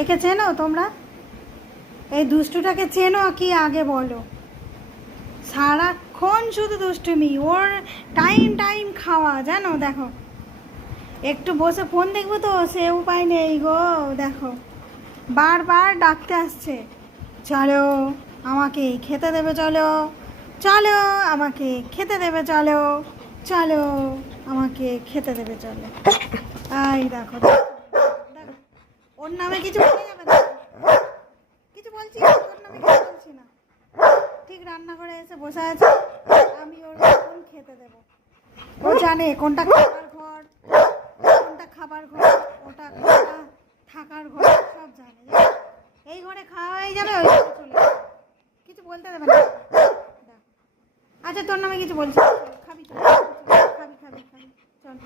একে চেনো তোমরা? এই দুষ্টুটাকে চেনো কি আগে বলো? সারাক্ষণ শুধু দুষ্টুমি, ওর টাইম টাইম খাওয়া, জানো? দেখো একটু বসে ফোন দেখবো তো সে উপায় নেই গো। দেখো বারবার ডাকতে আসছে, চলো আমাকে খেতে দেবে, চলো চলো আমাকে খেতে দেবে, চলো চলো আমাকে খেতে দেবে, চলো। এই দেখো দেখো, ওর নামে কিছু বলে যাবে না, কিছু বলছি না, ওর নামে কিছু বলছি না। ঠিক রান্নাঘরে এসে বসে আছে, আমি ওর কখন খেতে দেবো। ও জানে কোনটা খাবার ঘর, কোনটা খাবার ঘর, ওটা কোনটা থাকার ঘর, সব জানে। এই ঘরে খাওয়া হয়ে যাবে, ওই ঘরে চলে যাবে, কিছু বলতে দেবে না। আচ্ছা তোর নামে কিছু বলছি, খাবি তো? খাবি খাবি খাবি, চল।